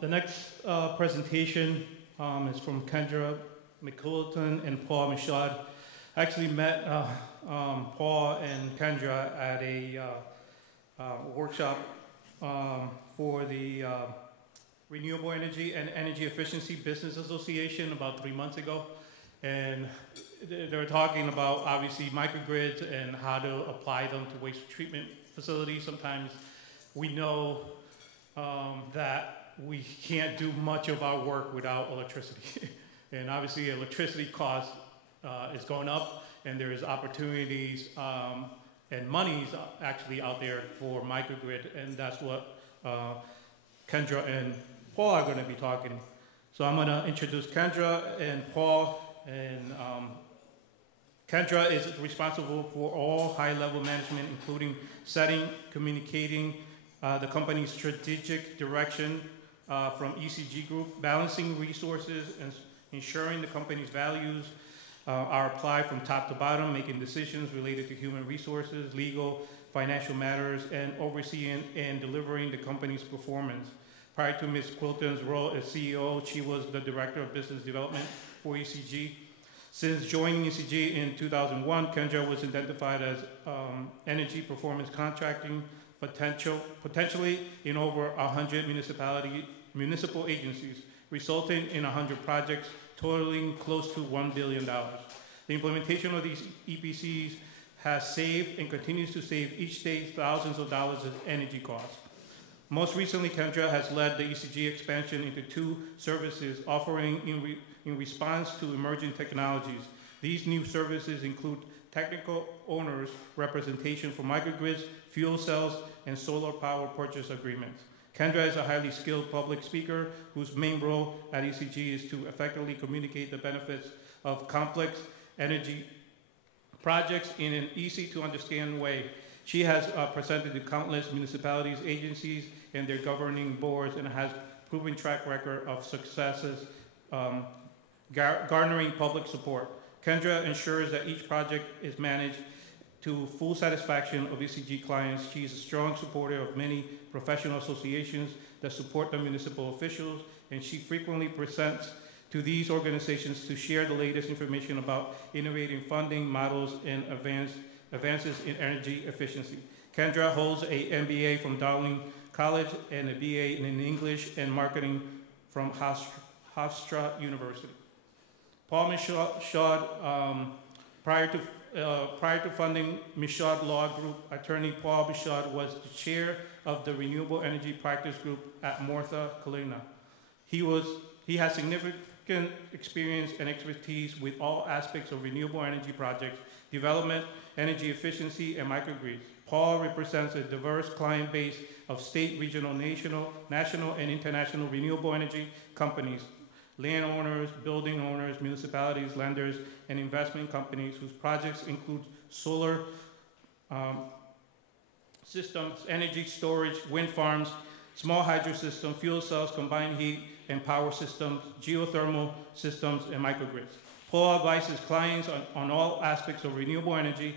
The next presentation is from Kendra McQuilton and Paul Michaud. I actually met Paul and Kendra at a workshop for the Renewable Energy and Energy Efficiency Business Association about 3 months ago. And they were talking about, obviously, microgrids and how to apply them to waste treatment facilities. Sometimes we know that we can't do much of our work without electricity. And obviously, electricity cost is going up, and there is opportunities and monies actually out there for microgrid, and that's what Kendra and Paul are going to be talking. So I'm going to introduce Kendra and Paul. And Kendra is responsible for all high-level management, including setting, communicating the company's strategic direction from ECG Group, balancing resources, and ensuring the company's values are applied from top to bottom, making decisions related to human resources, legal, financial matters, and overseeing and delivering the company's performance. Prior to Ms. Quilton's role as CEO, she was the Director of Business Development for ECG. Since joining ECG in 2001, Kendra was identified as energy performance contracting potentially in over 100 municipal agencies, resulting in 100 projects totaling close to $1 billion. The implementation of these EPCs has saved and continues to save each state thousands of dollars of energy costs. Most recently, Kendra has led the ECG expansion into 2 services offering in response to emerging technologies. These new services include technical owners representation for microgrids, fuel cells, and solar power purchase agreements. Kendra is a highly skilled public speaker whose main role at ECG is to effectively communicate the benefits of complex energy projects in an easy-to-understand way. She has presented to countless municipalities, agencies, and their governing boards, and has proven track record of successes garnering public support. Kendra ensures that each project is managed to full satisfaction of ECG clients. She is a strong supporter of many professional associations that support the municipal officials, and she frequently presents to these organizations to share the latest information about innovative funding models and advances in energy efficiency. Kendra holds an MBA from Dowling College and a BA in English and Marketing from Hofstra University. Paul Michaud, prior to funding Michaud Law Group, attorney Paul Michaud was the chair of the Renewable Energy Practice Group at North Carolina. He has significant experience and expertise with all aspects of renewable energy projects, development, energy efficiency, and microgrids. Paul represents a diverse client base of state, regional, national, and international renewable energy companies, landowners, building owners, municipalities, lenders, and investment companies whose projects include solar systems, energy storage, wind farms, small hydro systems, fuel cells, combined heat and power systems, geothermal systems, and microgrids. Paul advises clients on all aspects of renewable energy,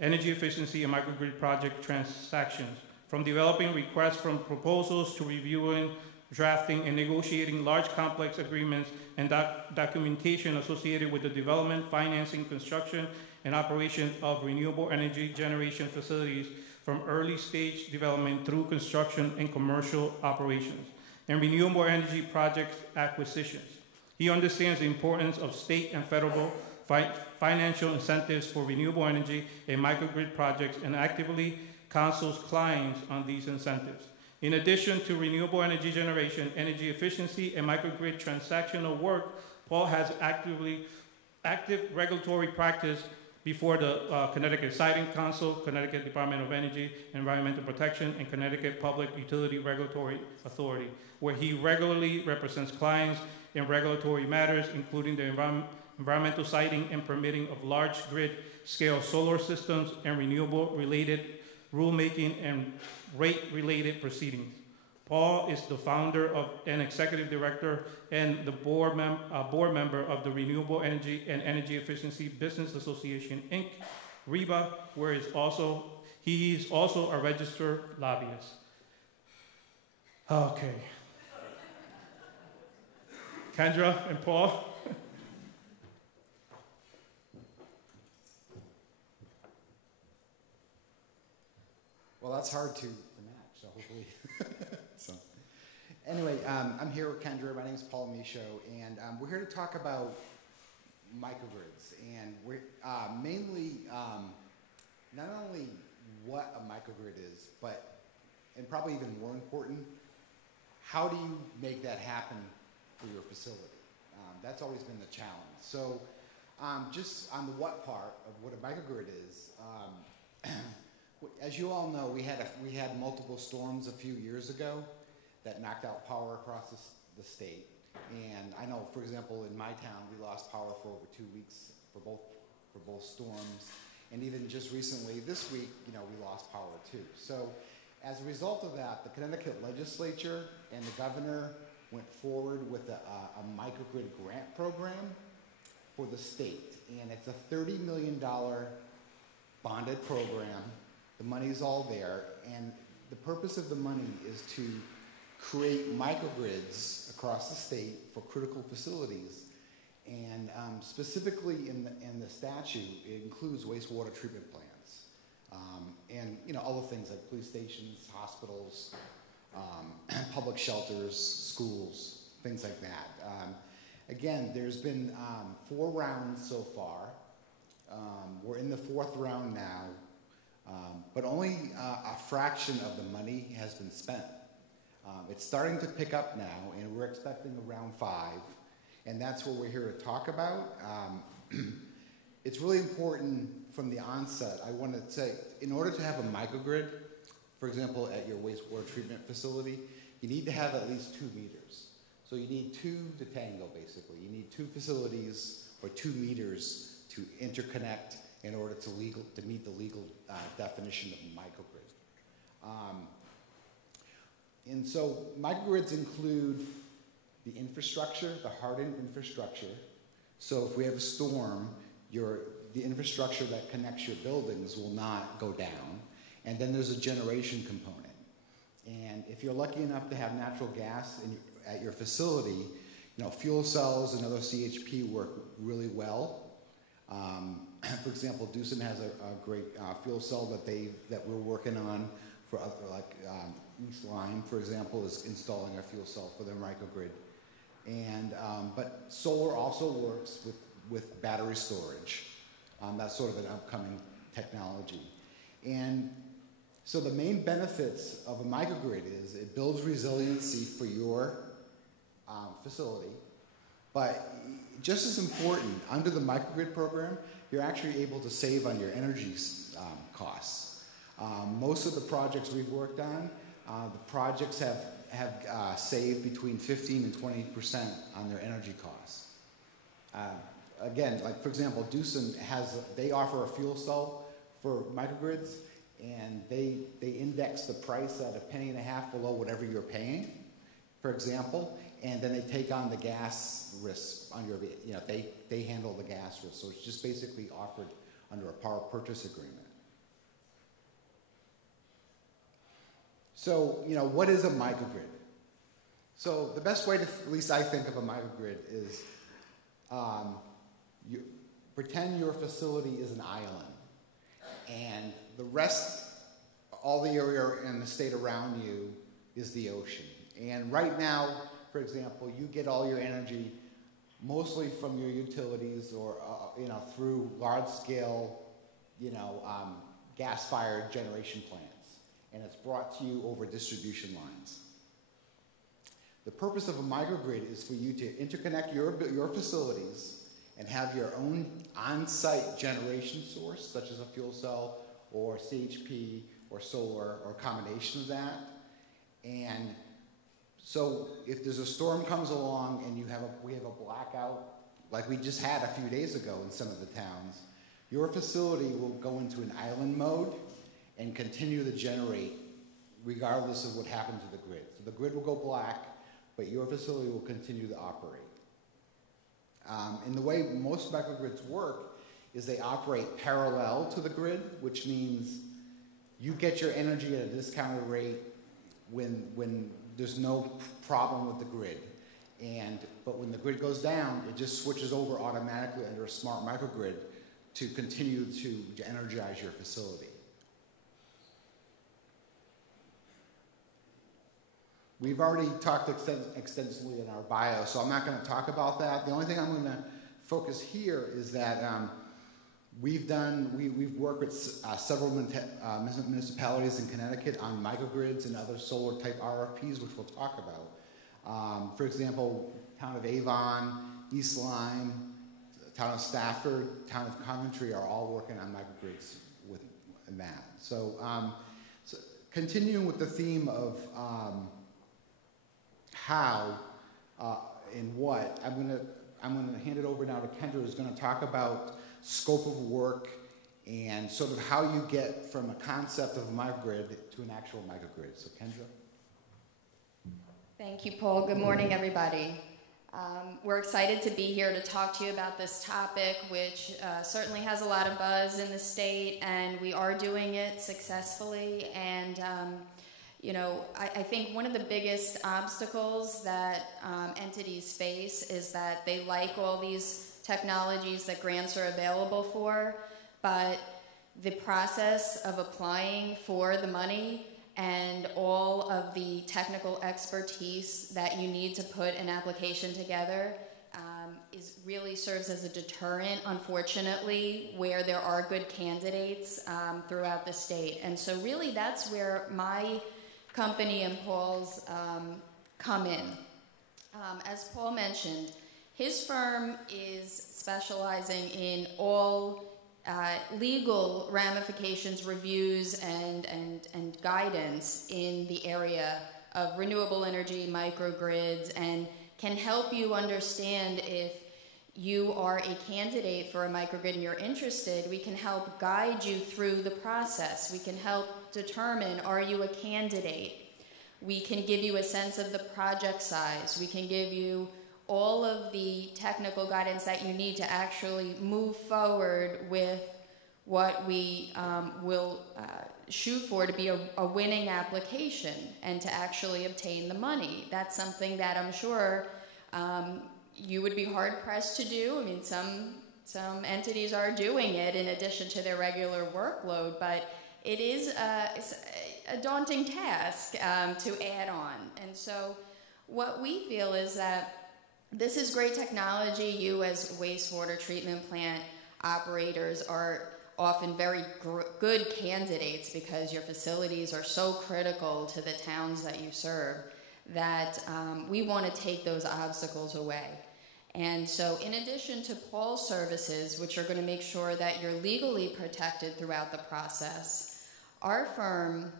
energy efficiency, and microgrid project transactions, from developing requests from proposals to reviewing, drafting, and negotiating large complex agreements and documentation associated with the development, financing, construction, and operation of renewable energy generation facilities from early stage development through construction and commercial operations, and renewable energy project acquisitions. He understands the importance of state and federal financial incentives for renewable energy and microgrid projects and actively counsels clients on these incentives. In addition to renewable energy generation, energy efficiency, and microgrid transactional work, Paul has active regulatory practice before the Connecticut Siting Council, Connecticut Department of Energy and Environmental Protection, and Connecticut Public Utility Regulatory Authority, where he regularly represents clients in regulatory matters, including the environmental siting and permitting of large grid-scale solar systems and renewable-related rulemaking and rate-related proceedings. Paul is the founder of and executive director and the board member of the Renewable Energy and Energy Efficiency Business Association, Inc., REBA, where he is also a registered lobbyist. Okay. Kendra and Paul. Well, that's hard to match, so hopefully. So, anyway, I'm here with Kendra. My name is Paul Michaud, and we're here to talk about microgrids. And we're mainly not only what a microgrid is, but, and probably even more important, how do you make that happen for your facility? That's always been the challenge. So, just on the what part of what a microgrid is, as you all know, we had multiple storms a few years ago that knocked out power across the state. And I know, for example, in my town, we lost power for over 2 weeks for both storms. And even just recently, this week, we lost power too. So as a result of that, the Connecticut legislature and the governor went forward with a microgrid grant program for the state. And it's a $30 million bonded program. The money's all there, and the purpose of the money is to create microgrids across the state for critical facilities. And specifically in the statute, it includes wastewater treatment plants, and other things like police stations, hospitals, public shelters, schools, things like that. Again, there's been 4 rounds so far. We're in the 4th round now. But only a fraction of the money has been spent. It's starting to pick up now, and we're expecting a round 5, and that's what we're here to talk about. It's really important from the onset. I want to say, in order to have a microgrid, for example, at your wastewater treatment facility, you need to have at least 2 meters. So you need 2 to tango, basically. You need 2 facilities or 2 meters to interconnect in order to meet the legal definition of microgrid. And so microgrids include the infrastructure, the hardened infrastructure. So if we have a storm, the infrastructure that connects your buildings will not go down. And then there's a generation component. And if you're lucky enough to have natural gas at your facility, fuel cells and other CHP work really well. For example, Doosan has a great fuel cell that we're working on for East Lyme, for example, is installing a fuel cell for their microgrid. And but solar also works with battery storage. That's sort of an upcoming technology. And so the main benefits of a microgrid is it builds resiliency for your facility, but just as important, under the microgrid program, you're actually able to save on your energy costs. Most of the projects we've worked on, the projects have saved between 15 and 20% on their energy costs. Again, like for example, Doosan they offer a fuel cell for microgrids, and they index the price at $0.015 below whatever you're paying, for example, and then they take on the gas risk on your, they handle the gas risk. So it's just basically offered under a power purchase agreement. So, what is a microgrid? So the best way to, at least I think of a microgrid is, you pretend your facility is an island, and the rest, all the area in the state around you is the ocean. And right now, for example, you get all your energy mostly from your utilities or through large-scale, gas-fired generation plants, and it's brought to you over distribution lines. The purpose of a microgrid is for you to interconnect your facilities and have your own on-site generation source, such as a fuel cell or CHP or solar or a combination of that. And so if there's a storm comes along and we have a blackout, like we just had a few days ago in some of the towns, your facility will go into an island mode and continue to generate regardless of what happens to the grid. So the grid will go black, but your facility will continue to operate. And the way most microgrids work is they operate parallel to the grid, which means you get your energy at a discounted rate when there's no problem with the grid. But when the grid goes down, it just switches over automatically under a smart microgrid to continue to energize your facility. We've already talked extensively in our bio, so I'm not going to talk about that. The only thing I'm going to focus here is that we've worked with several municipalities in Connecticut on microgrids and other solar type RFPs, which we'll talk about. For example, town of Avon, East Lyme, town of Stafford, town of Coventry are all working on microgrids in that. So, continuing with the theme of how and what, I'm going to hand it over now to Kendra, who's going to talk about scope of work and sort of how you get from a concept of a microgrid to an actual microgrid. So Kendra. Thank you, Paul. Good morning, everybody. We're excited to be here to talk to you about this topic, which certainly has a lot of buzz in the state, and we are doing it successfully. And you know, I think one of the biggest obstacles that entities face is that they like all these technologies that grants are available for, but the process of applying for the money and all of the technical expertise that you need to put an application together really serves as a deterrent, unfortunately, where there are good candidates throughout the state. And so really that's where my company and Paul's come in. As Paul mentioned, his firm is specializing in all legal ramifications, reviews, and guidance in the area of renewable energy, microgrids, and can help you understand if you are a candidate for a microgrid and you're interested. We can help guide you through the process. We can help determine, are you a candidate? We can give you a sense of the project size. We can give you all of the technical guidance that you need to actually move forward with what we will shoot for to be a winning application and to actually obtain the money. That's something that I'm sure you would be hard-pressed to do. I mean, some entities are doing it in addition to their regular workload, but it is a daunting task to add on. And so what we feel is that this is great technology. You as wastewater treatment plant operators are often very good candidates because your facilities are so critical to the towns that you serve that we want to take those obstacles away. And so in addition to Paul's services, which are going to make sure that you're legally protected throughout the process, our firm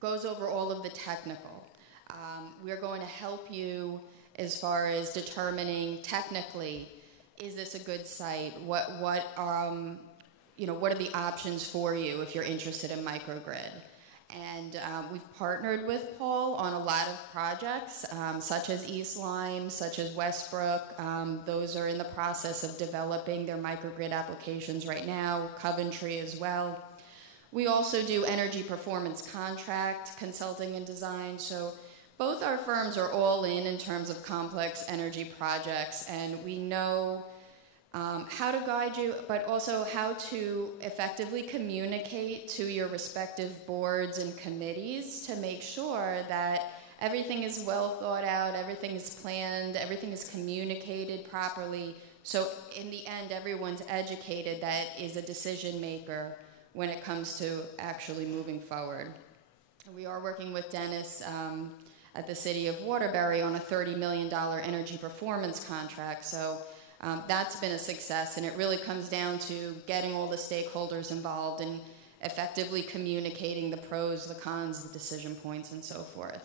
goes over all of the technical. We're going to help you as far as determining technically, is this a good site? What are the options for you if you're interested in microgrid? And we've partnered with Paul on a lot of projects, such as East Lyme, such as Westbrook. Those are in the process of developing their microgrid applications right now, Coventry as well. We also do energy performance contract, consulting and design. So both our firms are all in terms of complex energy projects, and we know how to guide you, but also how to effectively communicate to your respective boards and committees to make sure that everything is well thought out, everything is planned, everything is communicated properly. So in the end, everyone's educated that is a decision maker when it comes to actually moving forward. We are working with Dennis at the City of Waterbury on a $30 million energy performance contract. So that's been a success, and it really comes down to getting all the stakeholders involved and effectively communicating the pros, the cons, the decision points, and so forth.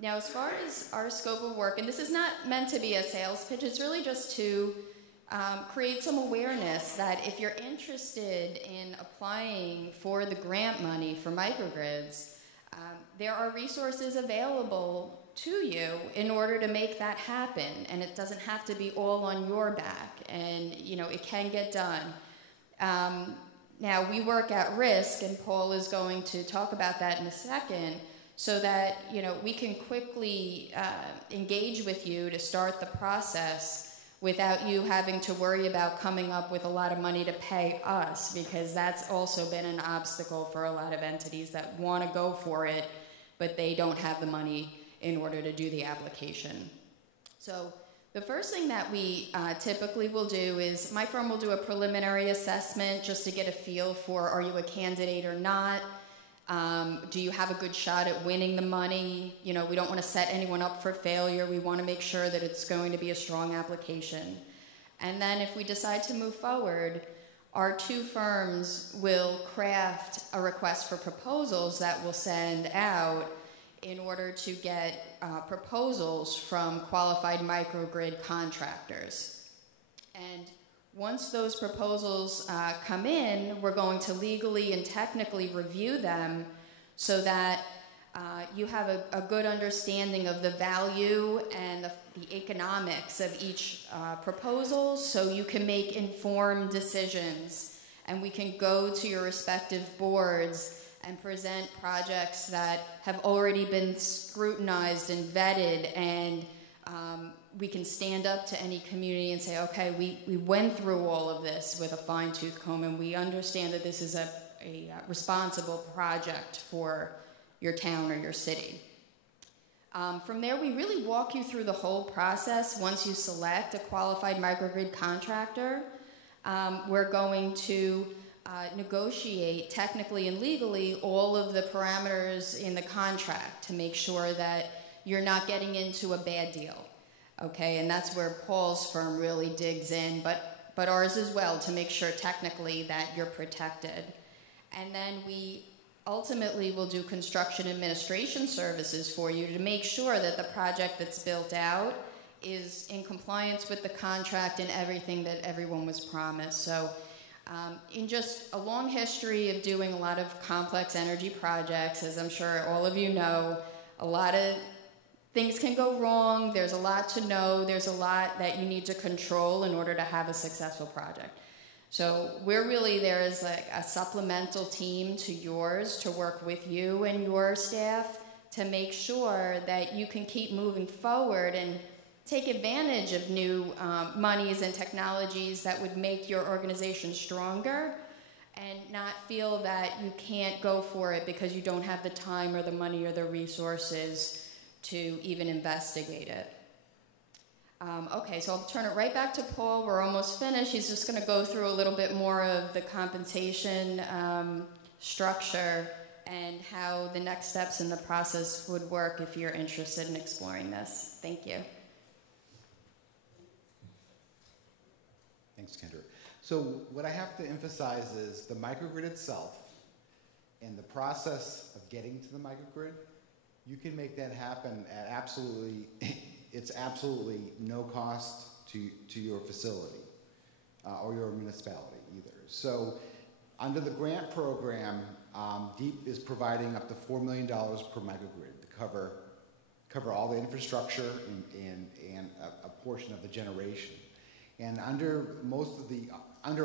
Now, as far as our scope of work, and this is not meant to be a sales pitch, it's really just to create some awareness that if you're interested in applying for the grant money for microgrids, there are resources available to you in order to make that happen, and it doesn't have to be all on your back, and it can get done. Now we work at risk, and Paul is going to talk about that in a second. so that, you know, we can quickly engage with you to start the process without you having to worry about coming up with a lot of money to pay us, because that's also been an obstacle for a lot of entities that want to go for it, but they don't have the money in order to do the application. So the first thing that we typically will do is my firm will do a preliminary assessment just to get a feel for, are you a candidate or not? Do you have a good shot at winning the money? You know, we don't want to set anyone up for failure. We want to make sure that it's going to be a strong application. And then if we decide to move forward, our two firms will craft a request for proposals that we'll send out in order to get proposals from qualified microgrid contractors. And once those proposals come in, we're going to legally and technically review them so that you have a good understanding of the value and the economics of each proposal, so you can make informed decisions. And we can go to your respective boards and present projects that have already been scrutinized and vetted, and we can stand up to any community and say, okay, we went through all of this with a fine-tooth comb, and we understand that this is a responsible project for your town or your city. From there, we really walk you through the whole process. Once you select a qualified microgrid contractor, we're going to negotiate technically and legally all of the parameters in the contract to make sure that you're not getting into a bad deal. Okay, and that's where Paul's firm really digs in, but ours as well, to make sure technically that you're protected. And then we ultimately will do construction administration services for you to make sure that the project that's built out is in compliance with the contract and everything that everyone was promised. So in just a long history of doing a lot of complex energy projects, as I'm sure all of you know, a lot of things can go wrong. There's a lot to know. There's a lot that you need to control in order to have a successful project. So we're really there as like a supplemental team to yours to work with you and your staff to make sure that you can keep moving forward and take advantage of new monies and technologies that would make your organization stronger, and not feel that you can't go for it because you don't have the time or the money or the resources to even investigate it. Okay, so I'll turn it right back to Paul. We're almost finished. He's just going to go through a little bit more of the compensation structure and how the next steps in the process would work if you're interested in exploring this. Thank you. Thanks, Kendra. So what I have to emphasize is the microgrid itself and the process of getting to the microgrid. You can make that happen at it's absolutely no cost to your facility or your municipality either. So under the grant program, DEEP is providing up to $4 million per microgrid to cover all the infrastructure and a portion of the generation. And under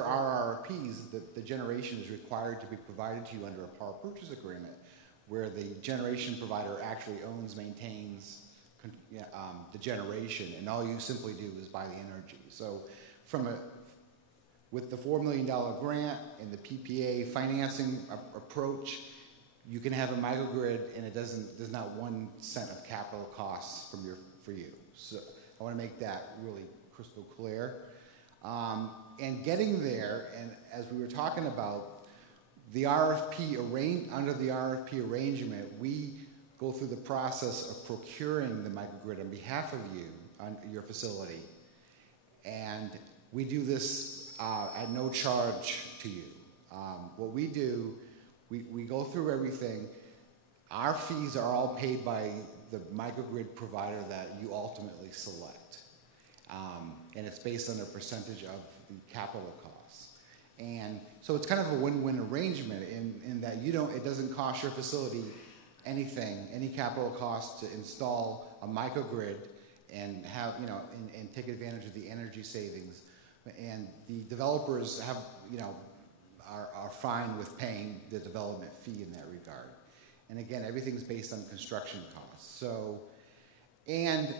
our RRPs, the generation is required to be provided to you under a power purchase agreement, where the generation provider actually owns, maintains the generation, and all you simply do is buy the energy. So with the $4 million grant and the PPA financing approach, you can have a microgrid, and there's not 1 cent of capital costs for you. So I want to make that really crystal clear. And getting there, and as we were talking about, under the RFP arrangement, we go through the process of procuring the microgrid on behalf of you, on your facility. And we do this at no charge to you. What we do, we go through everything. Our fees are all paid by the microgrid provider that you ultimately select. And it's based on a percentage of the capital costs. And so it's kind of a win-win arrangement in that it doesn't cost your facility anything, any capital cost to install a microgrid and have, and take advantage of the energy savings. And the developers are fine with paying the development fee in that regard. And again, everything's based on construction costs. So, and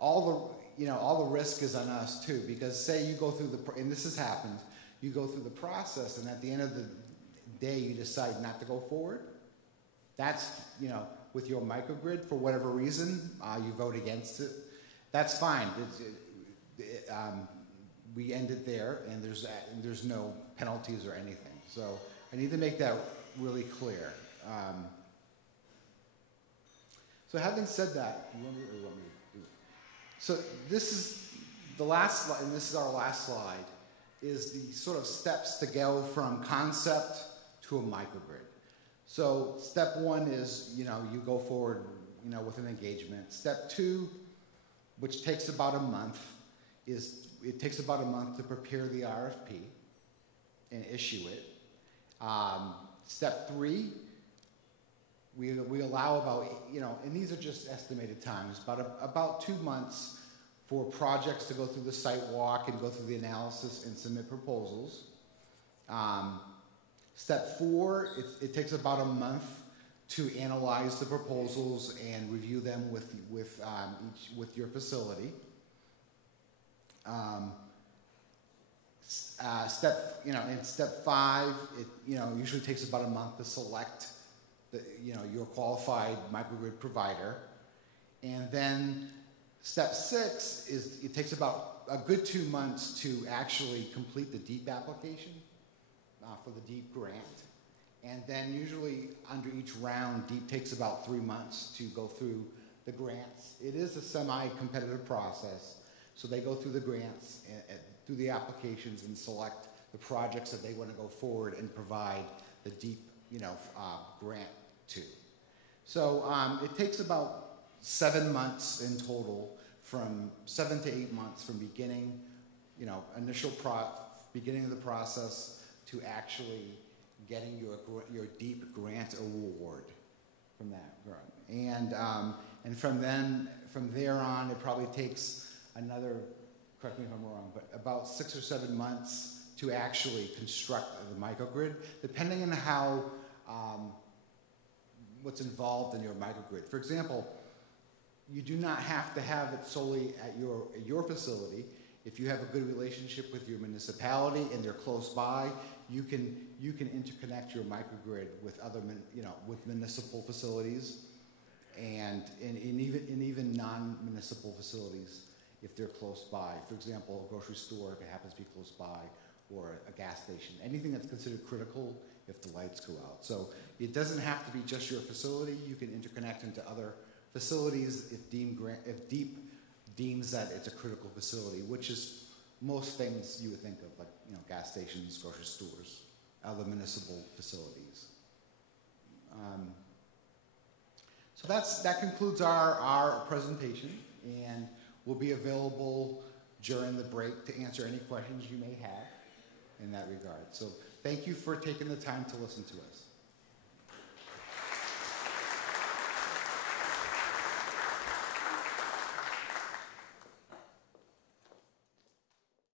all the risk is on us too, because say you go through and this has happened, you go through the process, and at the end of the day, you decide not to go forward. That's, with your microgrid, for whatever reason, you vote against it. That's fine. We end it there, and there's no penalties or anything. So I need to make that really clear. So having said that, so this is the last slide, and this is our last slide, is the sort of steps to go from concept to a microgrid. So step one is, you go forward, with an engagement. Step two, which takes about a month, it takes about a month to prepare the RFP and issue it. Step three, we allow about, and these are just estimated times, but about 2 months for projects to go through the site walk and go through the analysis and submit proposals. Step four, it takes about a month to analyze the proposals and review them with your facility. In step five, it usually takes about a month to select your qualified microgrid provider. And then step six is it takes about a good 2 months to actually complete the DEEP application for the DEEP grant. And then usually under each round, DEEP takes about 3 months to go through the grants. It is a semi-competitive process. So they go through the grants, through the applications, and select the projects that they want to go forward and provide the DEEP, grant to. So it takes about 7 months in total, from 7 to 8 months from beginning, beginning of the process to actually getting your DEEP grant award from that grant. And from there on, it probably takes another, correct me if I'm wrong, but about 6 or 7 months to actually construct the microgrid, depending on how, what's involved in your microgrid. For example, you do not have to have it solely at your facility. If you have a good relationship with your municipality and they're close by, you can interconnect your microgrid with other, with municipal facilities and even non-municipal facilities if they're close by. For example, a grocery store, if it happens to be close by, or a gas station, anything that's considered critical if the lights go out. So it doesn't have to be just your facility. You can interconnect into other facilities if DEEP deems that it's a critical facility, which is most things you would think of, like gas stations, grocery stores, other municipal facilities. So that concludes our presentation, and we'll be available during the break to answer any questions you may have in that regard. So thank you for taking the time to listen to us.